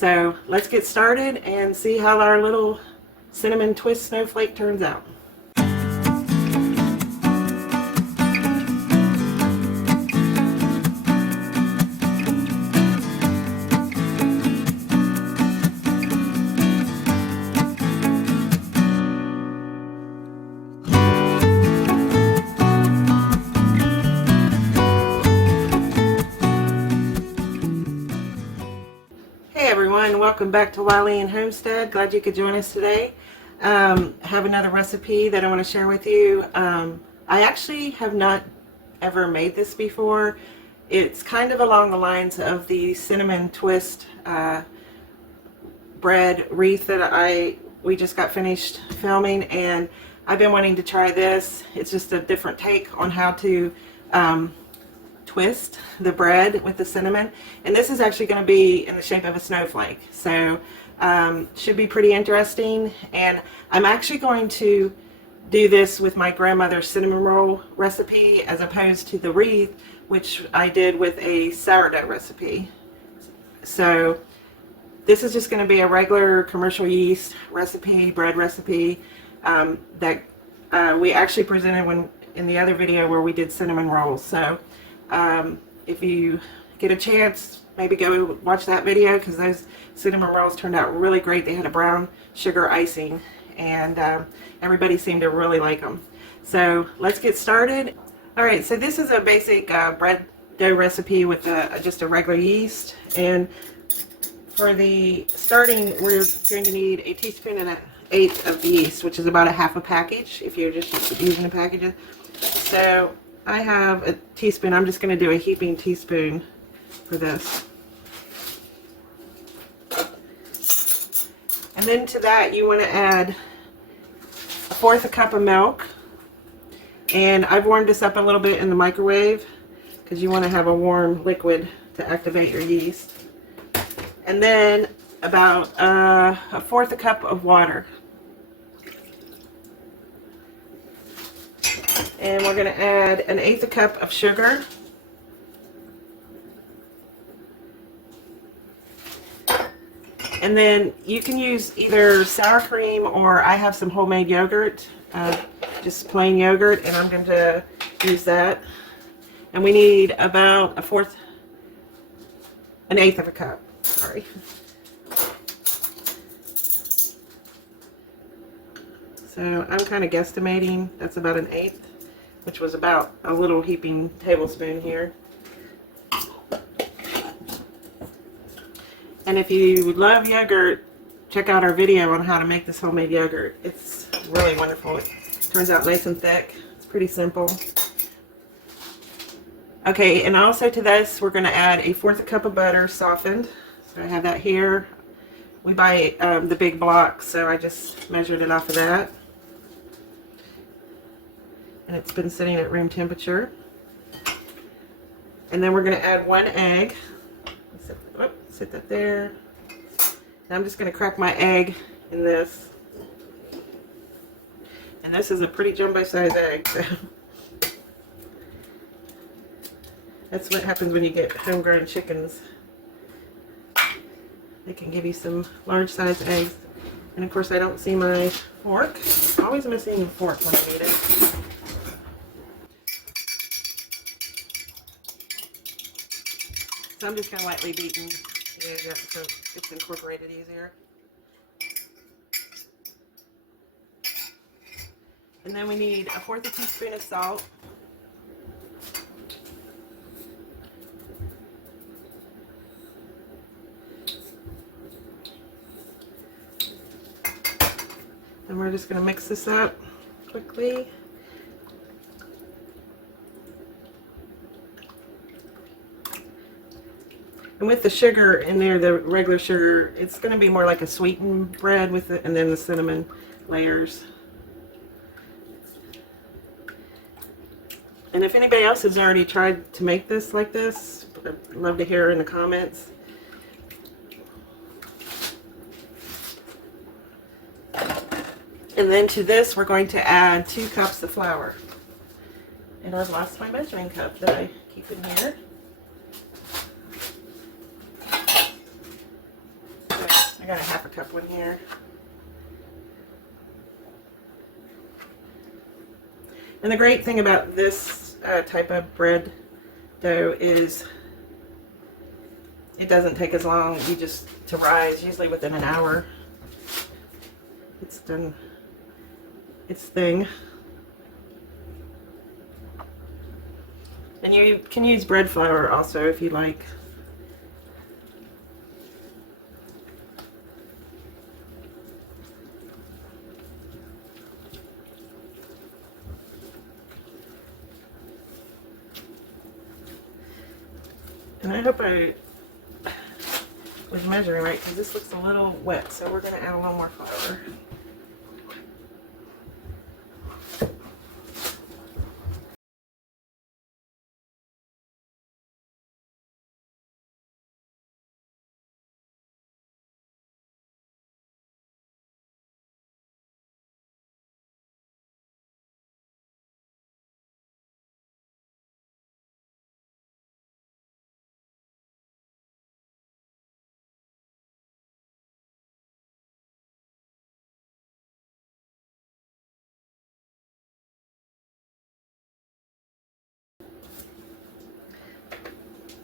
So let's get started and see how our little cinnamon twist snowflake turns out. Hey everyone, welcome back to Wiley and Homestead. Glad you could join us today. Have another recipe that I want to share with you. I actually have not ever made this before. It's kind of along the lines of the cinnamon twist bread wreath that we just got finished filming, and I've been wanting to try this. It's just a different take on how to twist the bread with the cinnamon, and this is actually going to be in the shape of a snowflake, so should be pretty interesting. And I'm actually going to do this with my grandmother's cinnamon roll recipe as opposed to the wreath, which I did with a sourdough recipe. So this is just going to be a regular commercial yeast recipe, bread recipe, that we actually presented in the other video where we did cinnamon rolls. So if you get a chance, maybe go watch that video, because those cinnamon rolls turned out really great. They had a brown sugar icing, and everybody seemed to really like them. So let's get started. Alright, so this is a basic bread dough recipe with just a regular yeast, and for the starting we're going to need a teaspoon and 1/8 of yeast, which is about a half a package if you're just using the packages. So I have a teaspoon. I'm just going to do a heaping teaspoon for this. And then to that you want to add 1/4 cup of milk. And I've warmed this up a little bit in the microwave because you want to have a warm liquid to activate your yeast. And then about 1/4 cup of water. And we're going to add 1/8 cup of sugar. And then you can use either sour cream, or I have some homemade yogurt, just plain yogurt, and I'm going to use that. And we need about 1/8 of a cup. Sorry. So I'm kind of guesstimating that's about 1/8, which was about a little heaping tablespoon here. And if you love yogurt, check out our video on how to make this homemade yogurt. It's really wonderful. It turns out nice and thick. It's pretty simple. Okay, and also to this we're going to add 1/4 cup of butter softened. So I have that here. We buy the big block, so I just measured it off of that. And it's been sitting at room temperature. And then we're going to add 1 egg. Sit that there. And I'm just going to crack my egg in this. And this is a pretty jumbo-sized egg. So that's what happens when you get homegrown chickens. They can give you some large-sized eggs. And of course I don't see my fork. I'm always missing a fork when I need it. So I'm just going to lightly beaten the egg up so it's incorporated easier. And then we need 1/4 teaspoon of salt. And we're just going to mix this up quickly. And with the sugar in there, the regular sugar, it's going to be more like a sweetened bread with it, and then the cinnamon layers. And if anybody else has already tried to make this like this, I'd love to hear in the comments. And then to this, we're going to add 2 cups of flour. And I've lost my measuring cup that I keep in here. got a half a cup in here. And the great thing about this type of bread dough is it doesn't take as long to rise. Usually within an hour it's done its thing. And you can use bread flour also if you like. And I hope I was measuring right, because this looks a little wet, so we're going to add a little more flour.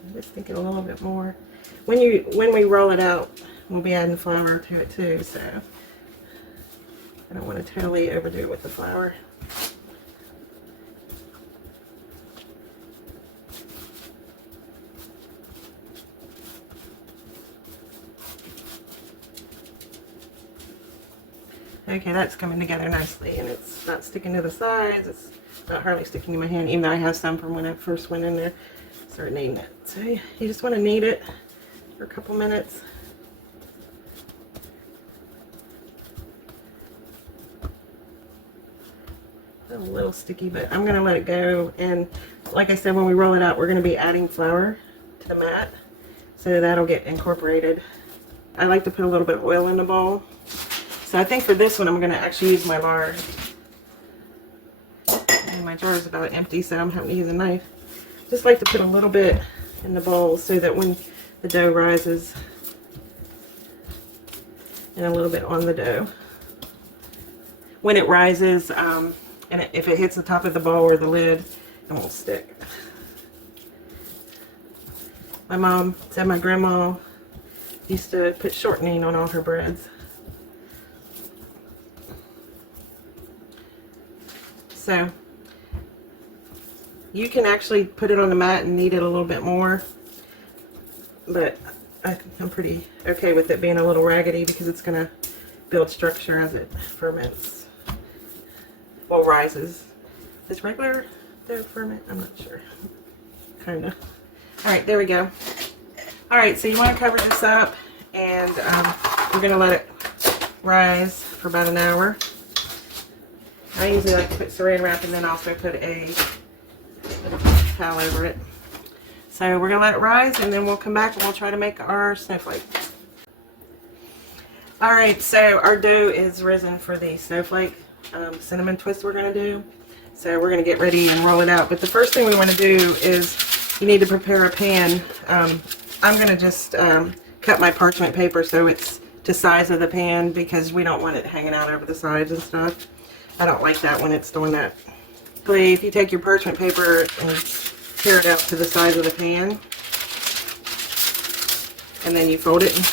I'm just thinking a little bit more. When we roll it out, we'll be adding flour to it too, so I don't want to totally overdo it with the flour. Okay, that's coming together nicely, and it's not sticking to the sides. It's not hardly sticking to my hand, even though I have some from when I first went in there. Start kneading it. So you just want to knead it for a couple minutes. A little sticky, but I'm going to let it go. And like I said, when we roll it out, we're going to be adding flour to the mat, so that'll get incorporated. I like to put a little bit of oil in the bowl. So I think for this one, I'm going to actually use my lard. And my jar is about empty, so I'm having to use a knife. Just like to put a little bit in the bowl so that when the dough rises, and a little bit on the dough. When it rises, if it hits the top of the bowl or the lid, it won't stick. My mom said my grandma used to put shortening on all her breads. So you can actually put it on the mat and knead it a little bit more, but I'm pretty okay with it being a little raggedy because it's going to build structure as it ferments. Well, rises. Is regular dough ferment? I'm not sure. Kind of. Alright, there we go. Alright, so you want to cover this up, and we're going to let it rise for about an hour. I usually like to put saran wrap and then also put a towel over it. So we're going to let it rise, and then we'll come back and we'll try to make our snowflake. Alright, so our dough is risen for the snowflake cinnamon twist we're going to do. So we're going to get ready and roll it out. But the first thing we want to do is you need to prepare a pan. I'm going to just cut my parchment paper so it's to size of the pan, because we don't want it hanging out over the sides and stuff. I don't like that when it's doing that. If you take your parchment paper and tear it out to the size of the pan, and then you fold it in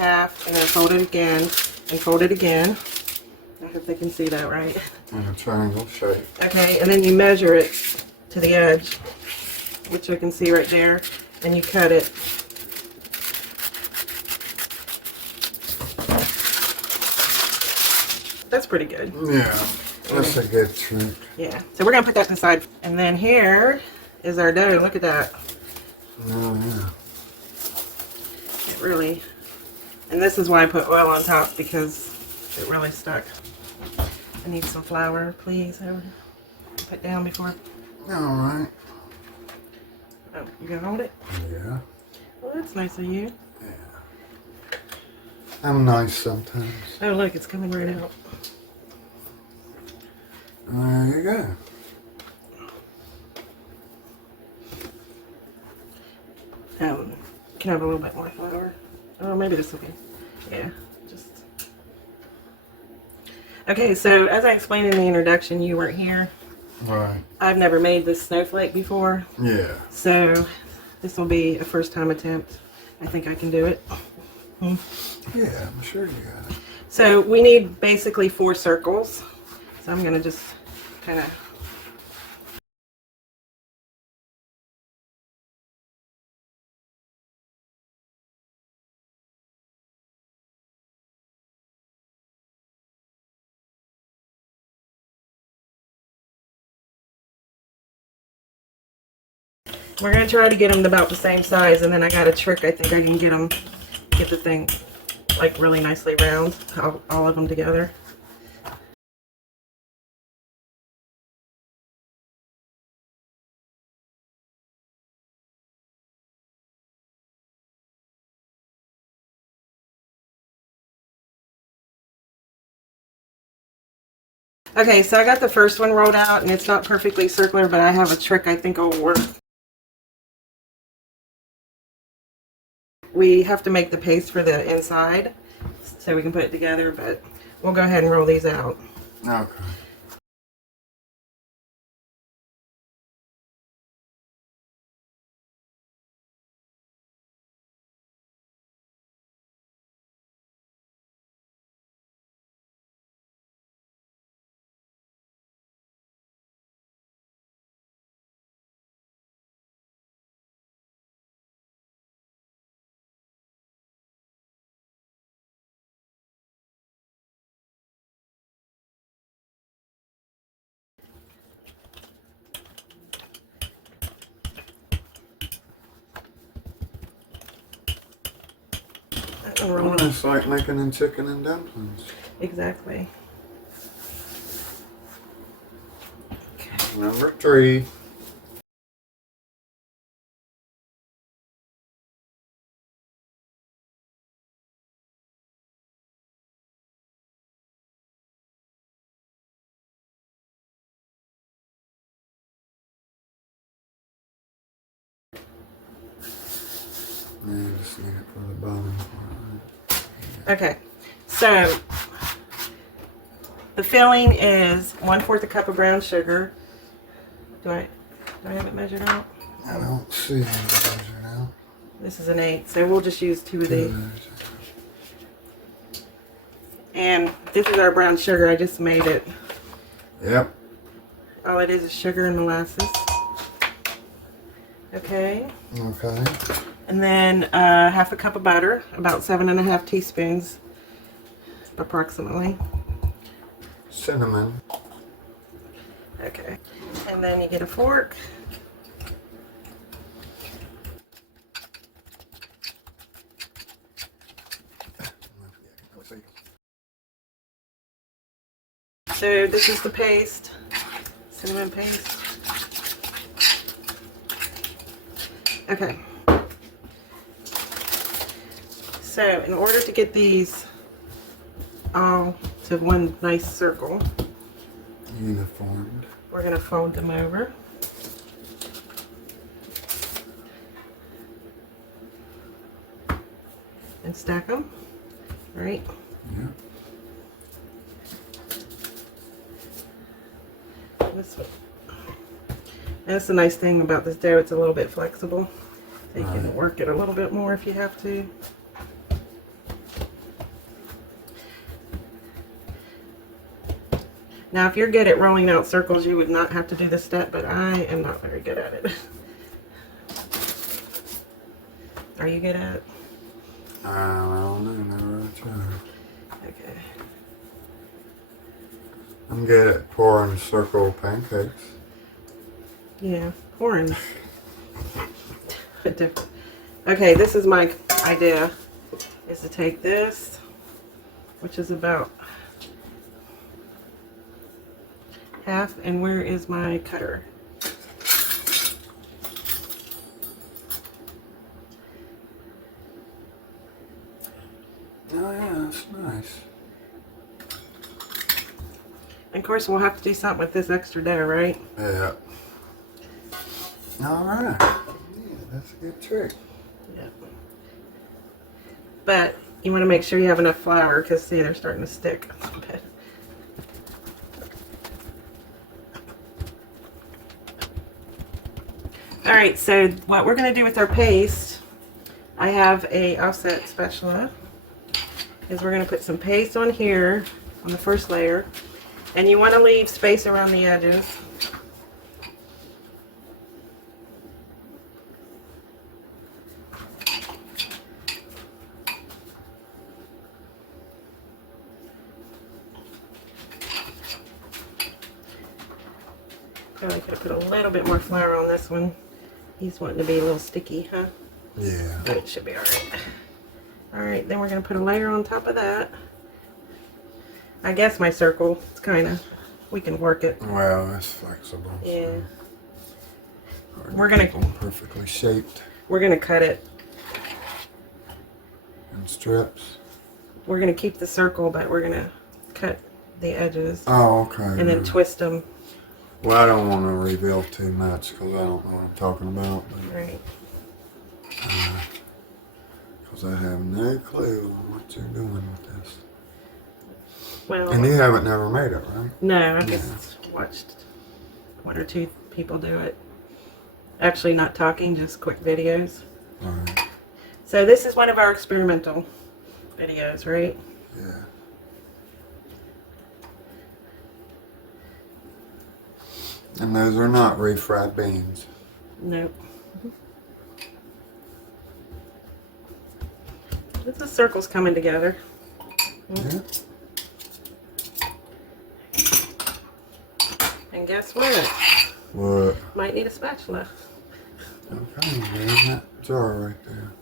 half, and then fold it again, and fold it again. I hope they can see that right. In a triangle shape. Okay, and then you measure it to the edge, which I can see right there, and you cut it. That's pretty good. Yeah, that's a good trick. Yeah, so we're going to put that to the side. And then here is our dough. Look at that. Oh, yeah. It really, and this is why I put oil on top, because it really stuck. I need some flour, please. Put down before. Alright. Oh, you gonna hold it? Yeah. Well, that's nice of you. Yeah. I'm nice sometimes. Oh, look, it's coming right out. There you go. Can I have a little bit more flour? Oh, maybe this will be. Yeah. Okay, so as I explained in the introduction, you weren't here. Right. I've never made this snowflake before. Yeah. So this will be a first time attempt. I think I can do it. Yeah, I'm sure you got it. So we need basically 4 circles. So I'm gonna just kind of we're gonna try to get them about the same size, and then I got a trick. I think I can get the thing like really nicely round, all of them together. Okay, so I got the first one rolled out, and it's not perfectly circular, but I have a trick I think will work. We have to make the paste for the inside so we can put it together, but we'll go ahead and roll these out. Okay. Oh, it's like making them chicken and dumplings. Exactly. Okay. Number 3. And just need it for the bottom part. Okay, so the filling is 1/4 a cup of brown sugar. Do I have it measured out? I don't see any measure now. This is an 8, so we'll just use 2 of these. And this is our brown sugar. I just made it. Yep. All it is sugar and molasses. Okay. Okay. And then 1/2 cup of butter, about 7½ teaspoons, approximately. Cinnamon. Okay. And then you get a fork. So this is the paste, cinnamon paste. Okay. So in order to get these all to one nice circle, Uniformed. we're going to fold them over. And stack them, right? Yeah. This one. That's the nice thing about this dough, it's a little bit flexible. So you can work it a little bit more if you have to. Now, if you're good at rolling out circles, you would not have to do this step, but I am not very good at it. Are you good at it? I don't know, never really tried. Okay. I'm good at pouring circle pancakes. Yeah, orange. Bit different. Okay, this is my idea, is to take this, which is about half, and where is my cutter? Oh yeah, that's nice. And of course, we'll have to do something with this extra dough, right? Yeah. Alright. Yeah, that's a good trick. Yeah. But you want to make sure you have enough flour, because see, they're starting to stick a little bit. All right, so what we're going to do with our paste, I have a offset spatula, is we're going to put some paste on here on the first layer, and you want to leave space around the edges. Probably could have put a little bit more flour on this one. He's wanting to be a little sticky, huh? Yeah. But it should be alright. Alright, then we're going to put a layer on top of that. I guess my circle, it's kind of, we can work it. Well, it's flexible. Yeah. So We're gonna perfectly shaped We're going to cut it. in strips. We're going to keep the circle, but we're going to cut the edges. Oh, okay. And then twist them. Well, I don't want to reveal too much because I don't know what I'm talking about. Right. Because I have no clue what you're doing with this. Well, And you haven't never made it, right? no, I've just watched one or two people do it. Actually, not talking, just quick videos. All right. So this is one of our experimental videos, right? Yeah. And those are not refried beans. Nope. The circle's coming together. Yeah. And guess what? What? Might need a spatula. Okay, there's that jar right there.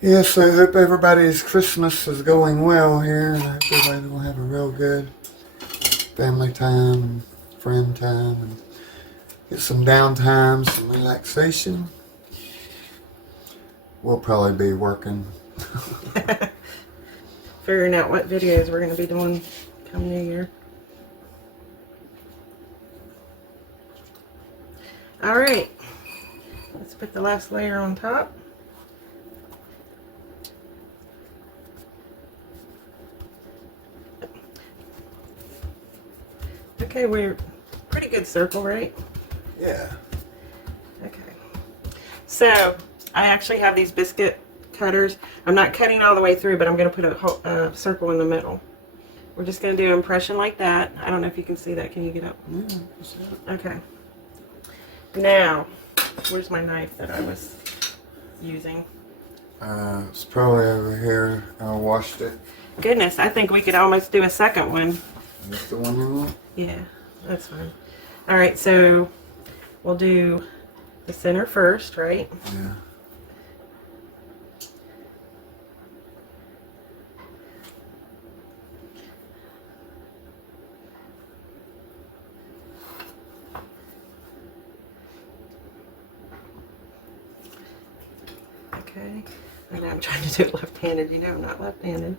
Yes, I hope everybody's Christmas is going well here, and I hope everybody will have a real good family time and friend time and get some downtime, some relaxation. We'll probably be working. Figuring out what videos we're going to be doing come New Year. Alright, let's put the last layer on top. Okay, we're pretty good circle, right? Yeah. Okay. So, I actually have these biscuit cutters. I'm not cutting all the way through, but I'm going to put a circle in the middle. We're just going to do an impression like that. I don't know if you can see that. Can you get up? Yeah. Okay. Now, where's my knife that I was using? It's probably over here. I washed it. Goodness, I think we could almost do a second one. That's the one you want? Yeah, that's fine. Alright, so we'll do the center first, right? Yeah. Okay. And I'm trying to do it left-handed. You know I'm not left-handed.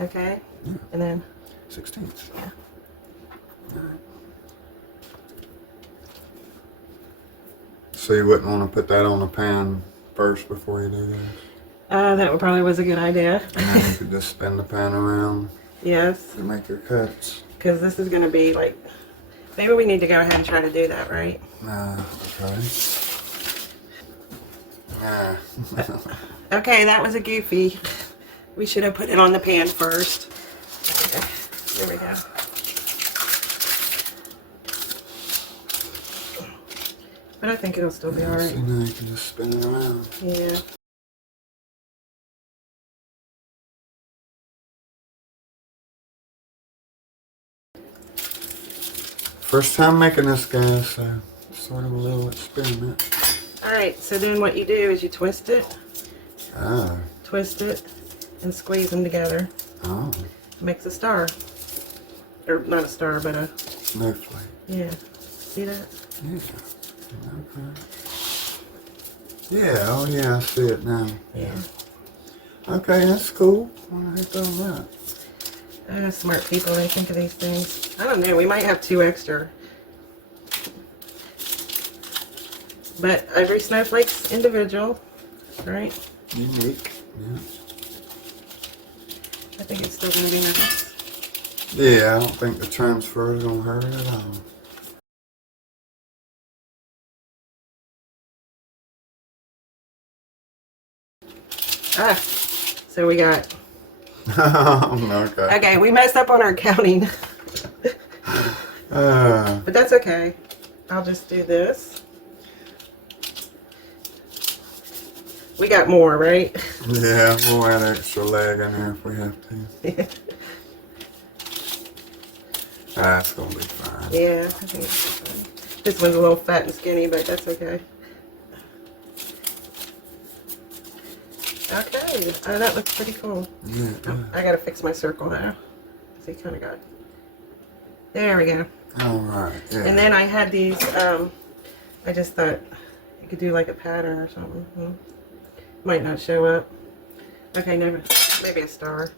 Okay. Yeah. And then 16th. yeah. Alright. So you wouldn't want to put that on the pan first before you do this? That probably was a good idea. And then you could just spin the pan around Yes. to make your cuts. Because this is going to be like, maybe we need to go ahead and try to do that, right? Okay. Nah. Okay, that was a goofy. We should have put it on the pan first. Okay, there we go. But I think it'll still be alright. So now you can just spin it around. Yeah. First time making this, guys, so sort of a little experiment. Alright, so then what you do is you twist it, Oh. and squeeze them together. Oh. Makes a star. Or not a star, but a, Snowflake. yeah. See that? Yeah. Okay. Yeah, oh yeah, I see it now. Yeah. Okay, that's cool. I want to hit on that. Smart people, they think of these things. I don't know, we might have 2 extra. But every snowflake's individual, right? Unique. Yeah. I think it's still going to be nice. Yeah, I don't think the transfer is going to hurt it at all. Ah, so we got... Okay. Okay, we messed up on our counting. But that's okay. I'll just do this. We got more, right? Yeah, we'll add extra leg in here if we have to. That's going to be fine. Yeah, I think it's fine. This one's a little fat and skinny, but that's okay. Okay, that looks pretty cool. Yeah. I gotta fix my circle now. So you kind of got... There we go. Alright, yeah. And then I had these, I just thought you could do like a pattern or something. Might not show up. Okay, never. Maybe a star.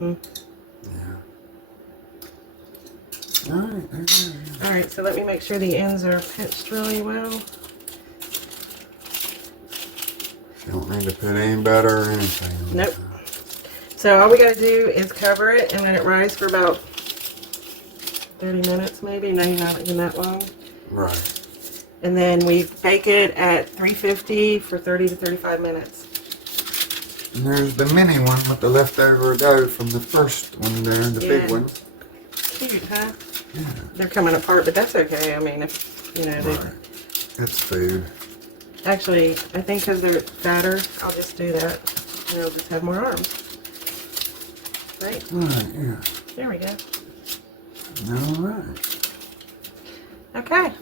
Yeah. Alright, there you go. Alright, so let me make sure the ends are pinched really well. You don't need to put any butter or anything. Nope. So all we gotta do is cover it and let it rise for about 30 minutes maybe. No, not even that long. Right. And then we bake it at 350 for 30 to 35 minutes. And there's the mini one with the leftover dough from the first one there, the big one. Cute, huh? Yeah. They're coming apart, but that's okay. I mean, if, you know, they... Right. It's food. Actually, I think because they're fatter, I'll just do that. And they'll just have more arms. Right? Right, yeah. There we go. Alright. Okay.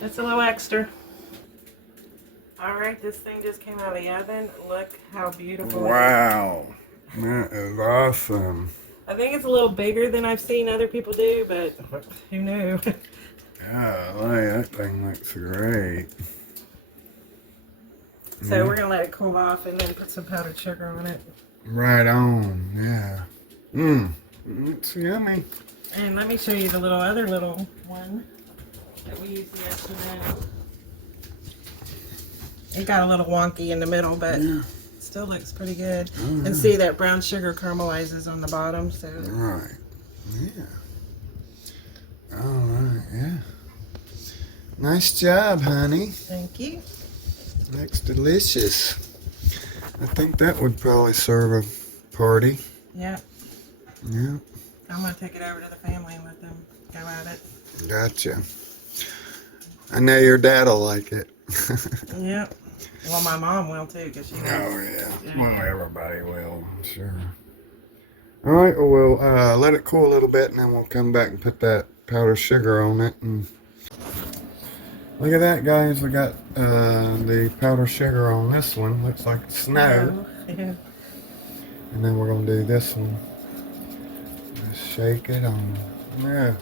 That's a little extra. Alright, this thing just came out of the oven. Look how beautiful it is. Wow. That is awesome. I think it's a little bigger than I've seen other people do, but who knew? Golly, that thing looks great. So we're going to let it cool off and then put some powdered sugar on it. Right on, yeah. It's yummy. And let me show you the other little one that we used yesterday. It got a little wonky in the middle, but it still looks pretty good. And see that brown sugar caramelizes on the bottom. So Right, yeah. Alright, yeah. Nice job, honey. thank you. Looks delicious. I think that would probably serve a party. Yeah. Yeah. I'm going to take it over to the family and let them go at it. Gotcha. I know your dad'll like it. Yep. Well, my mom will too, because she knows. Oh, yeah. Well, everybody will, I'm sure. All right, well, we'll let it cool a little bit, and then we'll come back and put that powdered sugar on it. And look at that, guys. We got the powdered sugar on this one. Looks like snow. Yeah. And then we're going to do this one. Just shake it on. Yeah.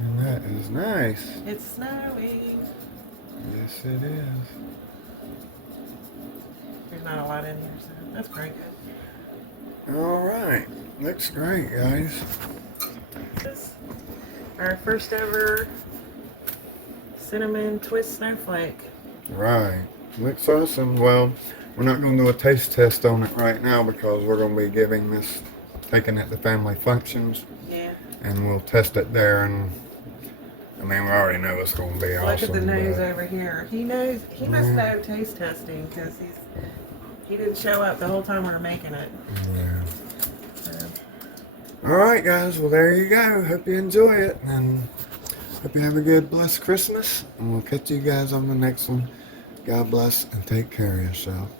And that is nice. It's snowing. Yes, it is. There's not a lot in here, so that's pretty good. All right. Looks great, guys. This our first ever cinnamon twist snowflake. Right. Looks awesome. Well, we're not going to do a taste test on it right now because we're going to be taking it to family functions. Yeah. And we'll test it there. And I mean, we already know it's going to be awesome. Look at the nose over here. He knows. He must know taste testing because he didn't show up the whole time we were making it. Yeah. So. All right, guys. Well, there you go. Hope you enjoy it. And hope you have a good, blessed Christmas. And we'll catch you guys on the next one. God bless and take care of yourself.